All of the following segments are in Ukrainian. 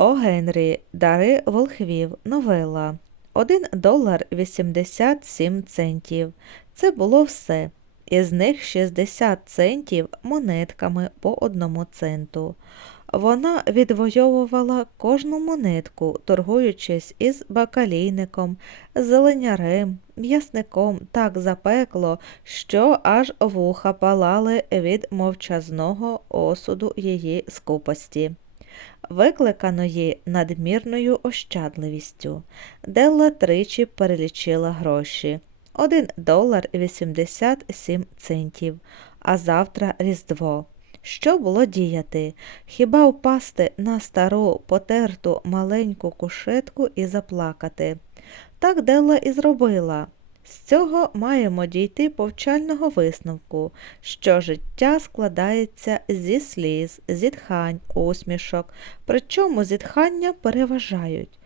О. Генрі. Дари волхвів. Новела. 1 долар 87 центів. Це було все. Із них 60 центів монетками по одному центу. Вона відвоювала кожну монетку, торгуючись із бакалійником, зеленярем, м'ясником так запекло, що аж вуха палали від мовчазного осуду її скупості, викликаної надмірною ощадливістю. Делла тричі перелічила гроші. 1 долар 87 центів, а завтра Різдво. Що було діяти? Хіба впасти на стару, потерту маленьку кушетку і заплакати? Так Делла і зробила. З цього маємо дійти повчального висновку, що життя складається зі сліз, зітхань, усмішок, причому зітхання переважають.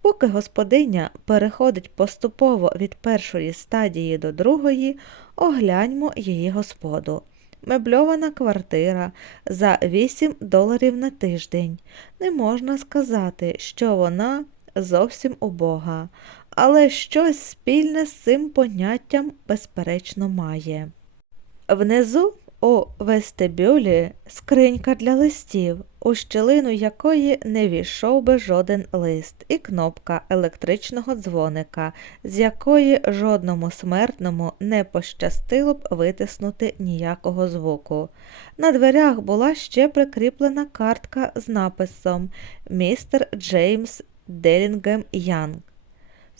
Поки господиня переходить поступово від першої стадії до другої, огляньмо її господу. Мебльована квартира за 8 доларів на тиждень. Не можна сказати, що вона зовсім убога, але щось спільне з цим поняттям безперечно має. Внизу у вестибюлі скринька для листів, у щілину якої не війшов би жоден лист, і кнопка електричного дзвоника, з якої жодному смертному не пощастило б витиснути ніякого звуку. На дверях була ще прикріплена картка з написом Містер Джеймс Делінгем Янг.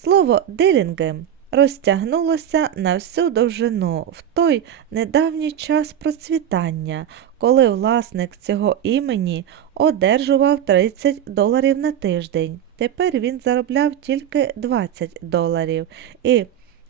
Слово Делінгем розтягнулося на всю довжину в той недавній час процвітання, коли власник цього імені одержував 30 доларів на тиждень. Тепер він заробляв тільки 20 доларів, і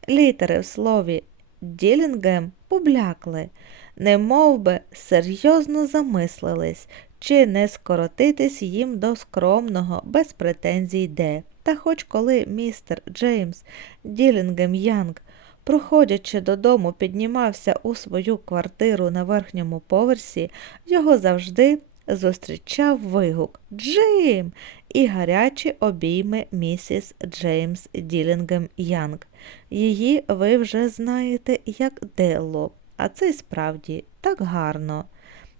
літери в слові Ділінгем поблякли, немов би серйозно замислились, чи не скоротитись їм до скромного, без претензій де. Та хоч коли містер Джеймс Ділінгем Янг, проходячи додому, піднімався у свою квартиру на верхньому поверсі, його завжди зустрічав вигук Джим і гарячі обійми місіс Джеймс Ділінгем Янг. Її ви вже знаєте як Делло, а це й справді так гарно.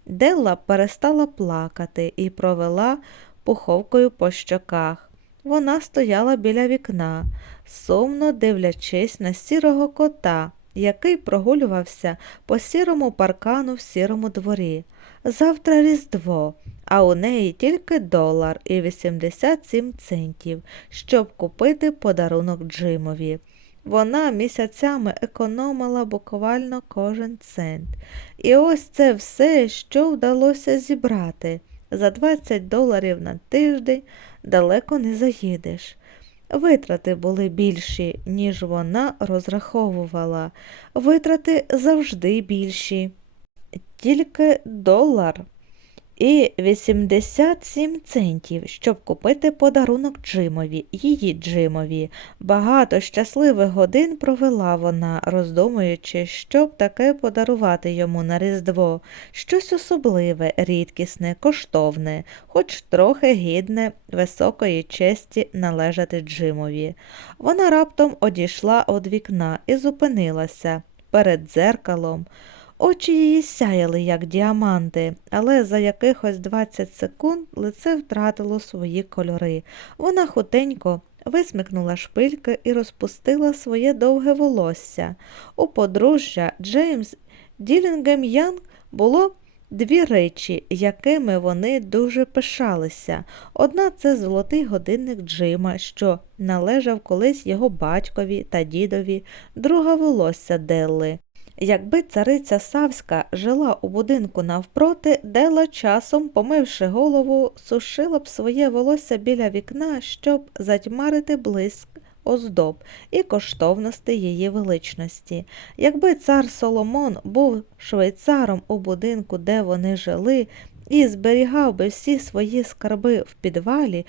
Делла перестала плакати і провела пуховкою по щоках. Вона стояла біля вікна, сумно дивлячись на сірого кота, який прогулювався по сірому паркану в сірому дворі. Завтра Різдво, а у неї тільки долар і 87 центів, щоб купити подарунок Джимові. Вона місяцями економила буквально кожен цент. І ось це все, що вдалося зібрати. За 20 доларів на тиждень далеко не заїдеш. Витрати були більші, ніж вона розраховувала. Витрати завжди більші. Тільки долар і 87 центів, щоб купити подарунок Джимові, її Джимові. Багато щасливих годин провела вона, роздумуючи, щоб таке подарувати йому на Різдво, щось особливе, рідкісне, коштовне, хоч трохи гідне високої честі належати Джимові. Вона раптом одійшла від вікна і зупинилася перед дзеркалом. Очі її сяяли, як діаманти, але за якихось 20 секунд лице втратило свої кольори. Вона хутенько висмикнула шпильки і розпустила своє довге волосся. У подружжя Джеймс Ділінгем Янг було дві речі, якими вони дуже пишалися. Одна це золотий годинник Джима, що належав колись його батькові та дідові, друга волосся Делли. Якби цариця Савська жила у будинку навпроти, Дела часом, помивши голову, сушила б своє волосся біля вікна, щоб затьмарити блиск оздоб і коштовності її величності. Якби цар Соломон був швейцаром у будинку, де вони жили, і зберігав би всі свої скарби в підвалі,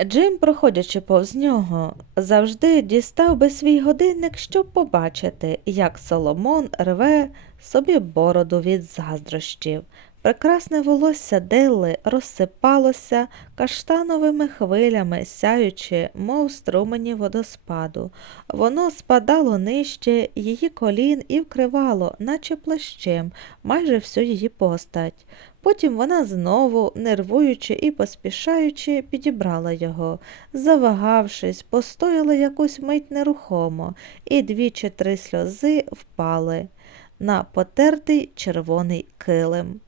Джим, проходячи повз нього, завжди дістав би свій годинник, щоб побачити, як Соломон рве собі бороду від заздрощів. Прекрасне волосся Делли розсипалося каштановими хвилями, сяючи, мов струмені водоспаду. Воно спадало нижче її колін і вкривало, наче плащем, майже всю її постать. Потім вона знову, нервуючи і поспішаючи, підібрала його. Завагавшись, постояла якусь мить нерухомо, і дві чи три сльози впали на потертий червоний килим.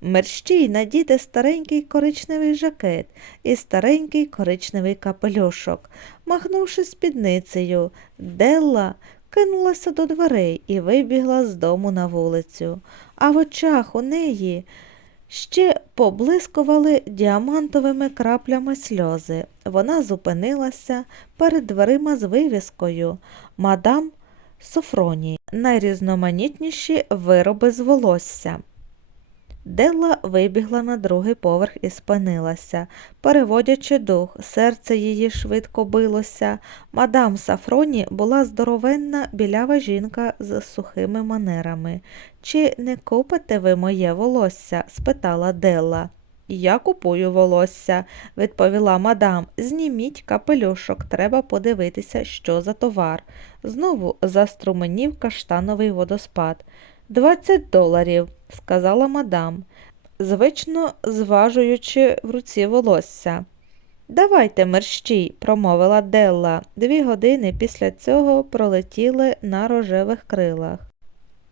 Мерщій надіти старенький коричневий жакет і старенький коричневий капелюшок. Махнувши спідницею, Делла кинулася до дверей і вибігла з дому на вулицю, а в очах у неї ще поблискували діамантовими краплями сльози. Вона зупинилася перед дверима з вивіскою Мадам Софроні, найрізноманітніші вироби з волосся. Делла вибігла на другий поверх і спинилася, переводячи дух, серце її швидко билося. Мадам Сафроні була здоровенна білява жінка з сухими манерами. Чи не купите ви моє волосся? спитала Делла. Я купую волосся, відповіла мадам. Зніміть капелюшок, треба подивитися, що за товар. Знову заструменів каштановий водоспад. Двадцять доларів, сказала мадам, звично зважуючи в руці волосся. Давайте мерщій, промовила Делла. Дві години після цього пролетіли на рожевих крилах.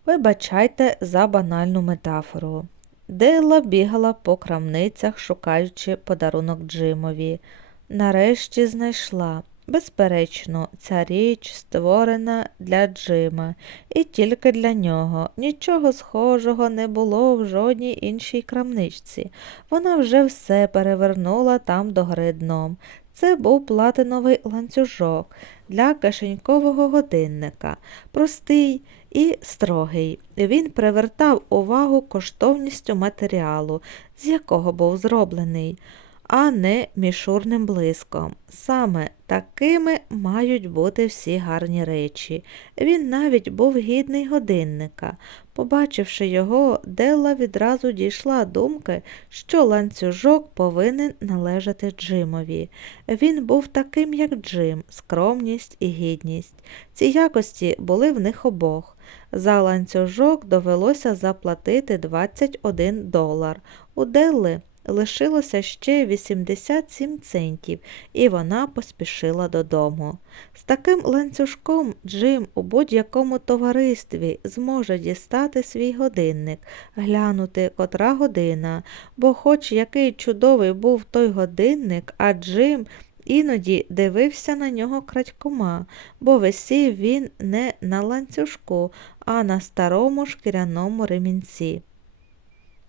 Вибачайте за банальну метафору. Делла бігала по крамницях, шукаючи подарунок Джимові. Нарешті знайшла. Безперечно, ця річ створена для Джима, і тільки для нього. Нічого схожого не було в жодній іншій крамничці. Вона вже все перевернула там до гри дном. Це був платиновий ланцюжок для кишенькового годинника, простий і строгий. Він привертав увагу коштовністю матеріалу, з якого був зроблений а не мішурним блиском. Саме такими мають бути всі гарні речі. Він навіть був гідний годинника. Побачивши його, Делла відразу дійшла думки, що ланцюжок повинен належати Джимові. Він був таким, як Джим, скромність і гідність. Ці якості були в них обох. За ланцюжок довелося заплатити 21 долар. У Делли лишилося ще 87 центів, і вона поспішила додому. З таким ланцюжком Джим у будь-якому товаристві зможе дістати свій годинник, глянути котра година, бо, хоч який чудовий був той годинник, а Джим. Іноді дивився на нього крадькома, бо висів він не на ланцюжку, а на старому шкіряному ремінці.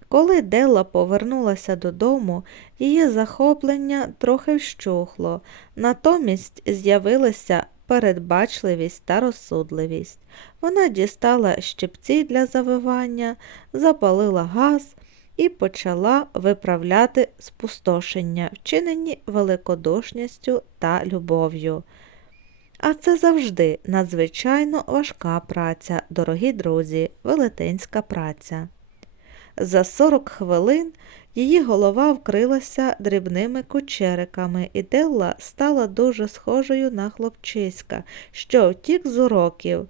Коли Делла повернулася додому, її захоплення трохи вщухло, натомість з'явилася передбачливість та розсудливість. Вона дістала щипці для завивання, запалила газ і почала виправляти спустошення, вчинені великодушністю та любов'ю. А це завжди надзвичайно важка праця, дорогі друзі, велетенська праця. За сорок хвилин її голова вкрилася дрібними кучериками, і Делла стала дуже схожою на хлопчиська, що втік з уроків.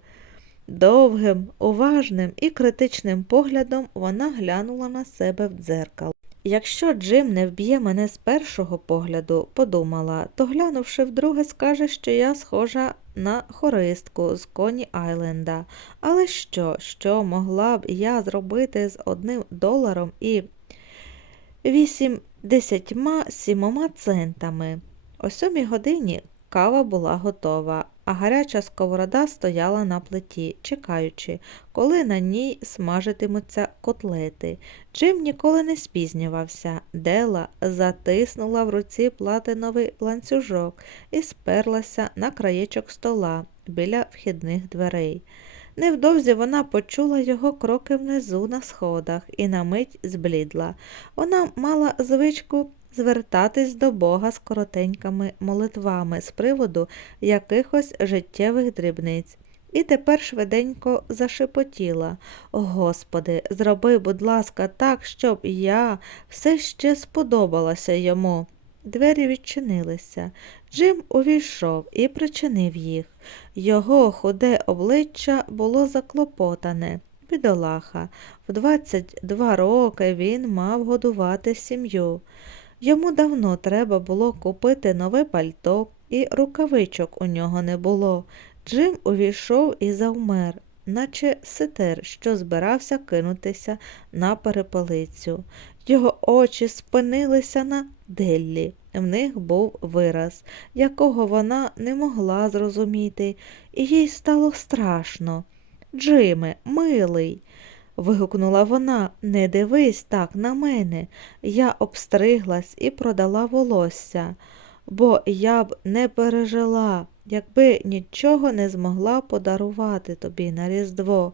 Довгим, уважним і критичним поглядом вона глянула на себе в дзеркало. Якщо Джим не вб'є мене з першого погляду, подумала, то глянувши вдруге, скаже, що я схожа на хористку з Коні Айленда. Але що, що могла б я зробити з одним доларом і вісімдесятьма сімома центами? О сьомій годині кава була готова а гаряча сковорода стояла на плиті, чекаючи, коли на ній смажитимуться котлети. Джим ніколи не спізнювався. Дела затиснула в руці платиновий ланцюжок і сперлася на краєчок стола біля вхідних дверей. Невдовзі вона почула його кроки внизу на сходах і на мить зблідла. Вона мала звичку звертатись до Бога з коротенькими молитвами з приводу якихось життєвих дрібниць. і тепер швиденько зашепотіла. Господи, зроби, будь ласка, так, щоб я все ще сподобалася йому. Двері відчинилися. Джим увійшов і причинив їх. Його худе обличчя було заклопотане. Бідолаха. В 22 роки він мав годувати сім'ю. Йому давно треба було купити нове пальто, і рукавичок у нього не було. Джим увійшов і завмер, наче ситер, що збирався кинутися на перепелицю. Його очі спинилися на Деллі. В них був вираз, якого вона не могла зрозуміти, і їй стало страшно. Джиме, милий. Вигукнула вона, не дивись так на мене. Я обстриглась і продала волосся, бо я б не пережила, якби нічого не змогла подарувати тобі на Різдво.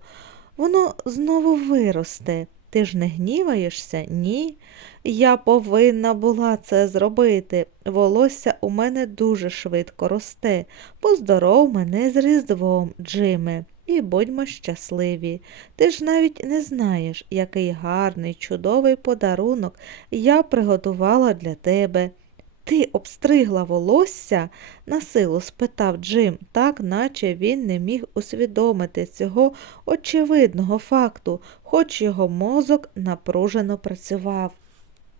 Воно знову виросте. Ти ж не гніваєшся? Ні. Я повинна була це зробити. Волосся у мене дуже швидко росте. Поздоров мене з Різдвом, Джиме, і будьмо щасливі. Ти ж навіть не знаєш, який гарний, чудовий подарунок я приготувала для тебе. Ти обстригла волосся? насилу спитав Джим, так наче він не міг усвідомити цього очевидного факту, хоч його мозок напружено працював.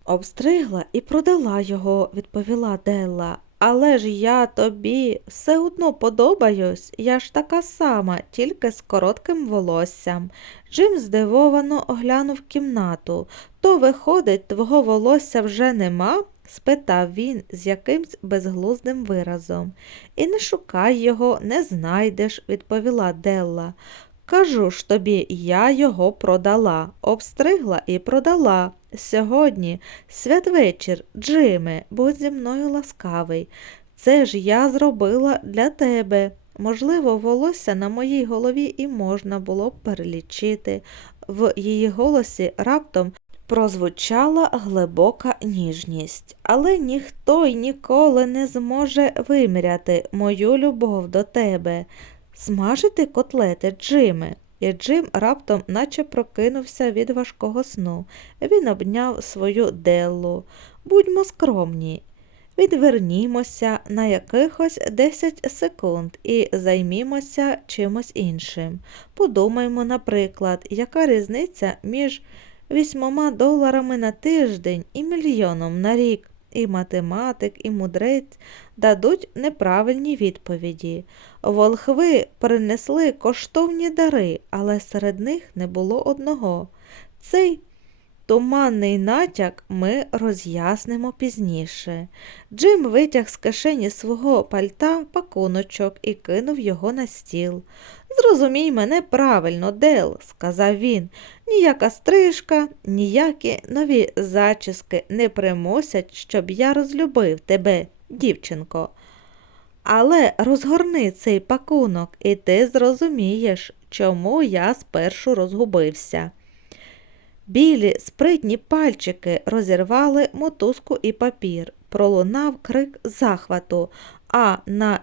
Обстригла і продала його, відповіла Делла. Але ж я тобі все одно подобаюсь, я ж така сама, тільки з коротким волоссям. Джим здивовано оглянув кімнату. То, виходить, твого волосся вже нема? спитав він з якимсь безглуздим виразом. І не шукай його, не знайдеш, відповіла Делла. Кажу ж тобі, я його продала, обстригла і продала. Сьогодні святвечір, Джиме, будь зі мною ласкавий. Це ж я зробила для тебе. Можливо, волосся на моїй голові і можна було б перелічити. В її голосі раптом прозвучала глибока ніжність, але ніхто й ніколи не зможе виміряти мою любов до тебе. Смажити котлети, Джиме. І Джим раптом наче прокинувся від важкого сну. Він обняв свою Деллу. Будьмо скромні. Відвернімося на якихось 10 секунд і займімося чимось іншим. Подумаймо, наприклад, яка різниця між вісьмома доларами на тиждень і мільйоном на рік. І математик, і мудрець дадуть неправильні відповіді. Волхви принесли коштовні дари, але серед них не було одного. Цей туманний натяк ми роз'яснимо пізніше. Джим витяг з кишені свого пальта пакуночок і кинув його на стіл. Зрозумій мене правильно, Дел, сказав він. Ніяка стрижка, ніякі нові зачіски не примусять, щоб я розлюбив тебе, дівчинко. Але розгорни цей пакунок, і ти зрозумієш, чому я спершу розгубився. Білі спритні пальчики розірвали мотузку і папір, пролунав крик захвату, а на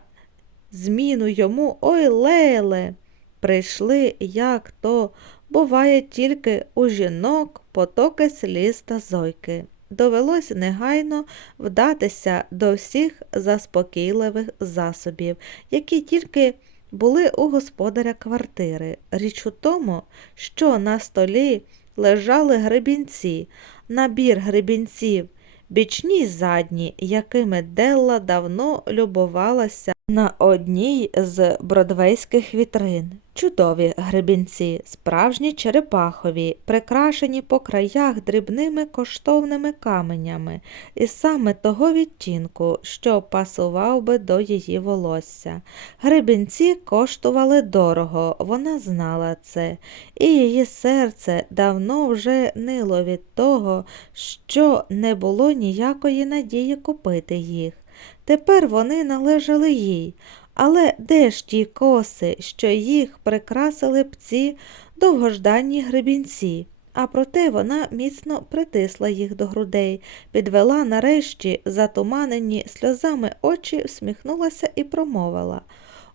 зміну йому ой леле. Прийшли, як то буває тільки у жінок потоки сліз та зойки. Довелось негайно вдатися до всіх заспокійливих засобів, які тільки були у господаря квартири. Річ у тому, що на столі лежали гребінці, набір гребінців, бічні й задні, якими Делла давно любувалася на одній з бродвейських вітрин. Чудові гребінці, справжні черепахові, прикрашені по краях дрібними коштовними каменями, і саме того відтінку, що пасував би до її волосся. Гребінці коштували дорого, вона знала це, і її серце давно вже нило від того, що не було ніякої надії купити їх. Тепер вони належали їй, але де ж ті коси, що їх прикрасили б ці довгожданні гребінці? А проте вона міцно притисла їх до грудей, підвела нарешті затуманені сльозами очі, всміхнулася і промовила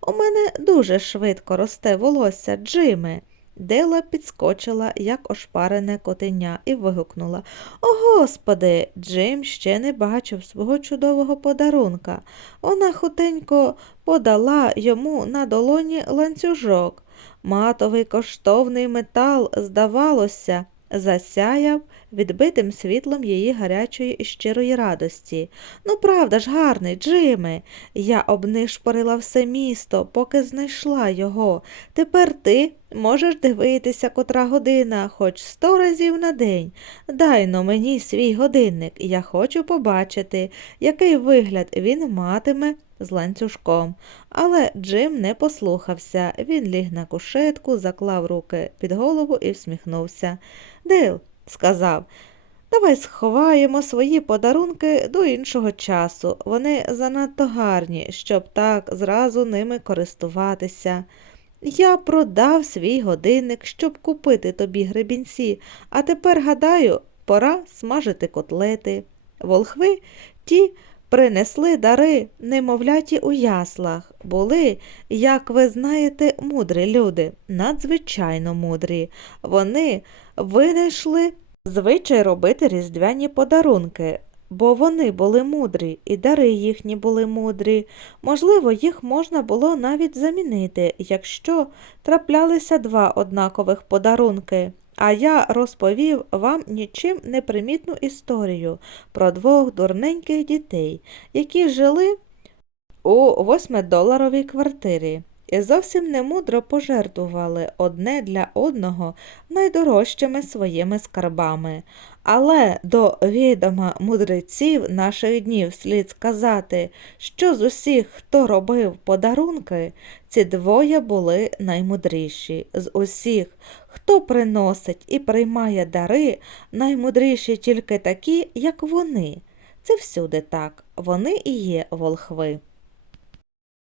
У мене дуже швидко росте волосся, Джиме. Дела підскочила, як ошпарене котеня, і вигукнула О, господи! Джим ще не бачив свого чудового подарунка. Вона хутенько подала йому на долоні ланцюжок. Матовий коштовний метал, здавалося, засяяв відбитим світлом її гарячої і щирої радості. Ну, правда ж, гарний, Джиме. Я обнишпорила все місто, поки знайшла його. Тепер ти можеш дивитися, котра година, хоч сто разів на день. Дай но мені свій годинник, я хочу побачити, який вигляд він матиме з ланцюжком. Але Джим не послухався. Він ліг на кушетку, заклав руки під голову і всміхнувся. Дил, сказав, давай сховаємо свої подарунки до іншого часу. Вони занадто гарні, щоб так зразу ними користуватися. Я продав свій годинник, щоб купити тобі гребінці, а тепер, гадаю, пора смажити котлети. Волхви ті принесли дари немовляті у яслах. Були, як ви знаєте, мудрі люди, надзвичайно мудрі. Вони винайшли звичай робити різдвяні подарунки, бо вони були мудрі, і дари їхні були мудрі. Можливо, їх можна було навіть замінити, якщо траплялися два однакових подарунки. А я розповів вам нічим не примітну історію про двох дурненьких дітей, які жили у восьмидоларовій квартирі і зовсім немудро пожертвували одне для одного найдорожчими своїми скарбами. Але до відома мудреців наших днів слід сказати, що з усіх, хто робив подарунки, ці двоє були наймудріші. З усіх, хто приносить і приймає дари, наймудріші тільки такі, як вони. Це всюди так, вони і є волхви.